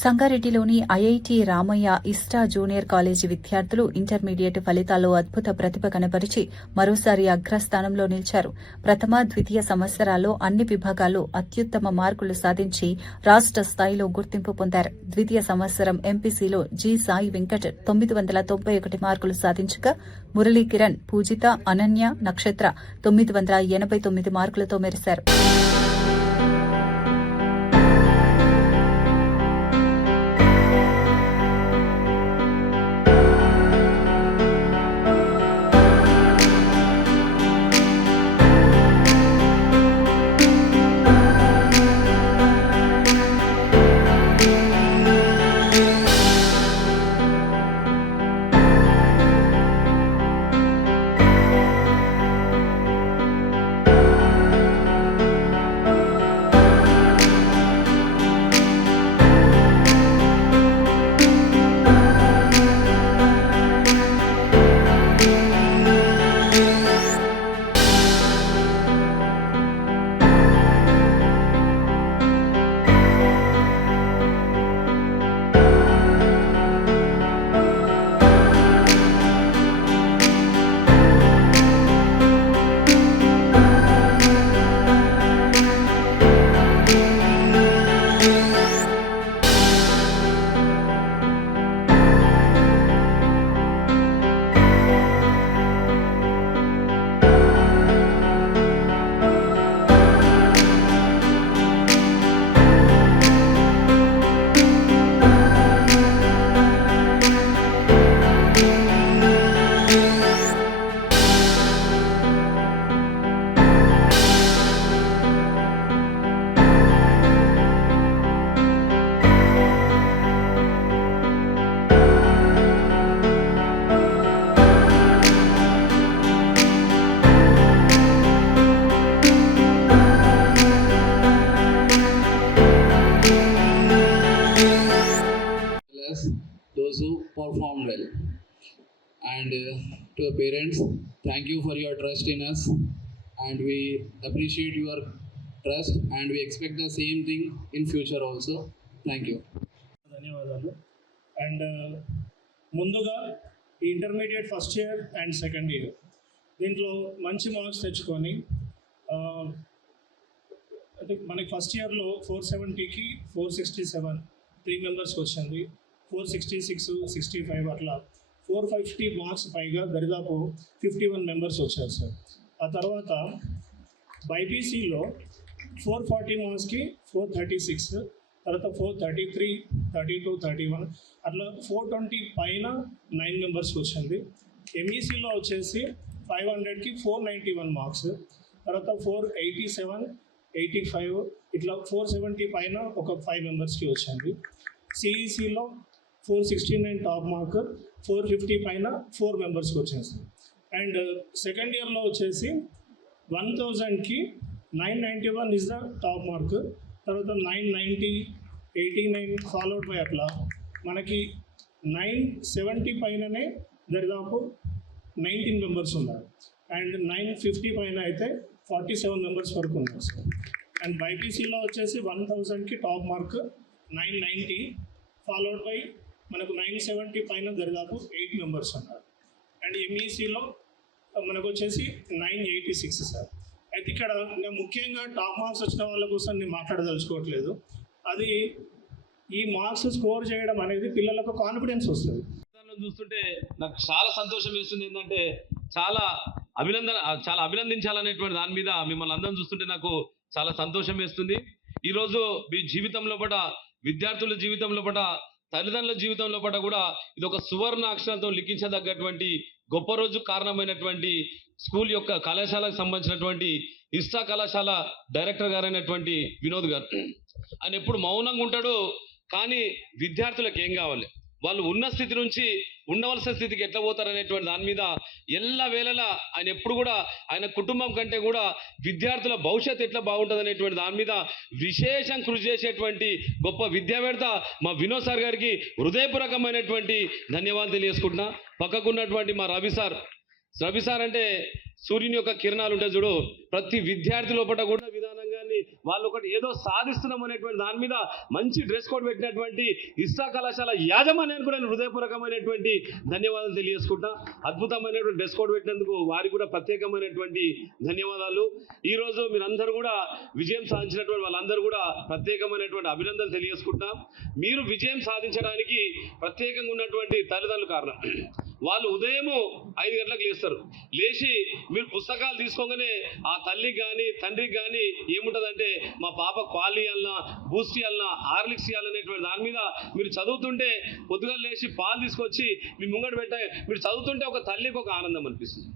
సంగారెడ్డిలోని IIT Ramayya ఇస్టా junior college విద్యార్థులు intermediate ఫలితాల్లో అద్భుత ప్రతిభ కనబరిచి మరోసారి అగ్రస్థానంలో నిలిచారు. ప్రథమ, ద్వితీయ సంవత్సరాల్లో అన్ని విభాగాల్లో అత్యుత్తమ మార్కులు సాధించి రాష్ట్ర స్థాయిలో గుర్తింపు పొందారు. ద్వితీయ సంవత్సరం ఎంపీసీలో జి సాయి వెంకట్ 991 మార్కులు సాధించగా మురళీ కిరణ్, పూజిత, అనన్య, నక్షత్ర 989 మార్కులతో మెరిశారు. Those who perform well. And to the parents, thank you for your trust in us, and we appreciate your trust, and we expect the same thing in future also. Thank you. ధన్యవాదాలు. And ముందుగా ఈ intermediate first year and second year దీంట్లో మంచి marks తెచ్చుకొని అంటే మనకి first ఇయర్లో 470కి 467 3 మెంబర్స్కి వచ్చింది. 466, 65 అట్లా 450 మార్క్స్ పైగా దరిదాపు 51 మెంబర్స్ వచ్చారు సార్. ఆ తర్వాత బైపీసీలో 440 మార్క్స్కి 436, తర్వాత 433, 32, 31 అట్లా 420 పైన 9 మెంబర్స్కి వచ్చింది. ఎంఈసీలో వచ్చేసి 500కి 491 మార్క్స్, తర్వాత 487, 85 ఇట్లా 470 పైన ఒక 5 మెంబర్స్కి వచ్చింది. సిఈసీలో 469 టాప్ మార్క్, 450 పైన 4 మెంబర్స్కి వచ్చింది సార్. అండ్ సెకండ్ ఇయర్లో వచ్చేసి 1000కి 991 ఇస్ ద టాప్ మార్క్, తర్వాత 990, 89 ఫాలోడ్ బై అట్లా మనకి 970 పైననే దరిదాపు 19 మెంబర్స్ ఉన్నారు. అండ్ 950 పైన అయితే 47 మెంబర్స్ వరకు ఉన్నారు సార్. అండ్ బైపీసీలో వచ్చేసి 1000కి టాప్ మార్క్ 990 ఫాలోడ్ బై మనకు 970 పైన దరిదాపు 8 మెంబర్స్ ఉన్నారు. అండ్ ఎంఈసీలో మనకు వచ్చేసి 986 సార్. అయితే ఇక్కడ నేను ముఖ్యంగా టాప్ మార్క్స్ వచ్చిన వాళ్ళ కోసం నేను మాట్లాడదలుచుకోవట్లేదు. అది ఈ మార్క్స్ స్కోర్ చేయడం అనేది పిల్లలకు కాన్ఫిడెన్స్ వస్తుంది. చూస్తుంటే నాకు చాలా సంతోషం వేస్తుంది. ఏంటంటే చాలా అభినందించాలనేటువంటి దాని మీద మిమ్మల్ని అందరం చూస్తుంటే నాకు చాలా సంతోషం వేస్తుంది. ఈరోజు మీ జీవితంలో పట, విద్యార్థుల జీవితంలో పట, తల్లిదండ్రుల జీవితంలో పట కూడా ఇది ఒక సువర్ణ అక్షరాలతో లిఖించదగ్గటువంటి గొప్ప రోజు కారణమైనటువంటి స్కూల్ యొక్క కళాశాలకు సంబంధించినటువంటి ఇస్టా కళాశాల డైరెక్టర్ గారైనటువంటి వినోద్ గారు. ఆయన ఎప్పుడు మౌనంగా ఉంటాడు, కానీ విద్యార్థులకు ఏం కావాలి, వాళ్ళు ఉన్న స్థితి నుంచి ఉండవలసిన స్థితికి ఎట్లా పోతారనేటువంటి దాని మీద ఎల్ల వేళలా ఆయన ఎప్పుడు కూడా ఆయన కుటుంబం కంటే కూడా విద్యార్థుల భవిష్యత్తు ఎట్లా బాగుంటుంది అనేటువంటి దాని మీద విశేషం కృషి చేసేటువంటి గొప్ప విద్యావేత్త మా వినోద్ సార్ గారికి హృదయపూర్వకమైనటువంటి ధన్యవాదాలు తెలియజేసుకుంటున్నా. పక్కకున్నటువంటి మా రవి సార్ అంటే సూర్యుని యొక్క కిరణాలు ఉంటాయి చూడు, ప్రతి విద్యార్థి లోపల కూడా విధానంగాన్ని వాళ్ళు ఒకటి ఏదో సాధిస్తున్నాం అనేటువంటి దాని మీద మంచి డ్రెస్ కోడ్ పెట్టినటువంటి ఇస్టా కళాశాల యాజమాన్యానికి కూడా నేను హృదయపూర్వకమైనటువంటి ధన్యవాదాలు తెలియజేసుకుంటా. అద్భుతమైనటువంటి డ్రెస్ కోడ్ పెట్టినందుకు వారికి కూడా ప్రత్యేకమైనటువంటి ధన్యవాదాలు. ఈరోజు మీరందరూ కూడా విజయం సాధించినటువంటి వాళ్ళందరూ కూడా ప్రత్యేకమైనటువంటి అభినందనలు తెలియజేసుకుంటాం. మీరు విజయం సాధించడానికి ప్రత్యేకంగా ఉన్నటువంటి తల్లిదండ్రులు కారణం. వాళ్ళు ఉదయం 5 గంటలకు లేస్తారు. లేచి మీరు పుస్తకాలు తీసుకోగానే ఆ తల్లికి కానీ తండ్రికి కానీ ఏముంటుందంటే మా పాప క్వాలిటీ ఇవ్వాలన్నా, బూస్ట్ ఇవ్వాలన్నా, హార్లిక్స్ ఇవ్వాలనేటువంటి దాని మీద మీరు చదువుతుంటే పొద్దుగా లేచి పాలు తీసుకొచ్చి మీ ముంగట పెట్టే మీరు చదువుతుంటే ఒక తల్లికి ఒక ఆనందం అనిపిస్తుంది,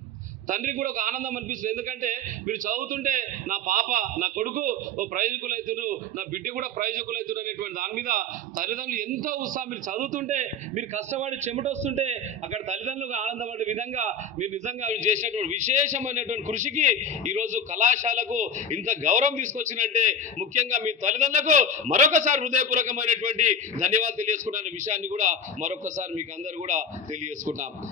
తండ్రికి కూడా ఒక ఆనందం అనిపిస్తుంది. ఎందుకంటే మీరు చదువుతుంటే నా పాప నా కొడుకు ఓ ప్రయోజకులు అవుతున్నారు, నా బిడ్డ కూడా ప్రయోజకులు అవుతున్నారు అనేటువంటి దాని మీద తల్లిదండ్రులు ఎంతో ఉత్సాహం. మీరు చదువుతుంటే మీరు కష్టపడి చెమటొస్తుంటే అక్కడ తల్లిదండ్రులకు ఆనందపడే విధంగా మీరు నిజంగా చేసినటువంటి విశేషమైనటువంటి కృషికి ఈరోజు కళాశాలకు ఇంత గౌరవం తీసుకొచ్చినంటే ముఖ్యంగా మీ తల్లిదండ్రులకు మరొకసారి హృదయపూర్వకమైనటువంటి ధన్యవాదాలు తెలియజేసుకుంటాను విషయాన్ని కూడా మరొకసారి మీకు అందరూ కూడా తెలియజేసుకుంటాం.